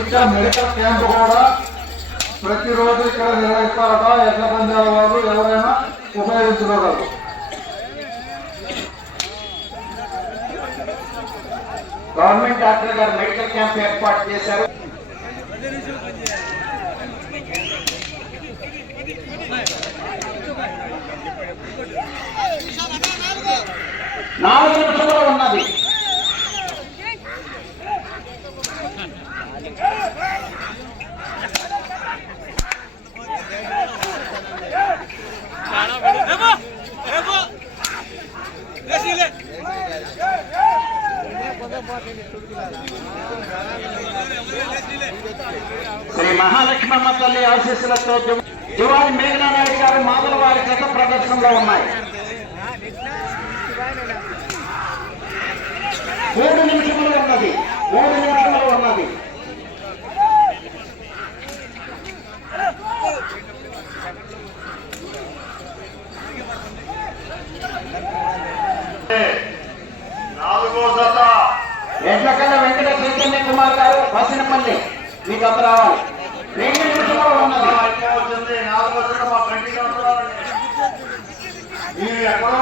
ఇంకా medical camp కూడా ప్రతిరోజు ఇక్కడ నిర్వహిస్తారట ఎట్ల పందాల వాళ్ళు ఎవరైనా ఉపయోగించుకోగలరు. గవర్నమెంట్ డాక్టర్ గారు మెడికల్ క్యాంప్ ఏర్పాటు చేశారు. నాలుగు నిమిషంలో ఉన్నది శ్రీ మహాలక్ష్మమ్మ తల్లి ఆశీస్సులతో దివ- దివాళి మేఘనా నాయుడు గారు మామూలు వారి గత ప్రదర్శనలో ఉన్నాయి. మూడు నిమిషములు ఉన్నది. మూడు నిమిషాలు ఉన్నది నాలుగో జత ఎడ్లకల్ల వెంకట చైతన్య కుమార్ గారు వసినపల్లి మీకు అంత రావాలి. రెండు నిమిషంలో ఉన్నది. ఎక్కడో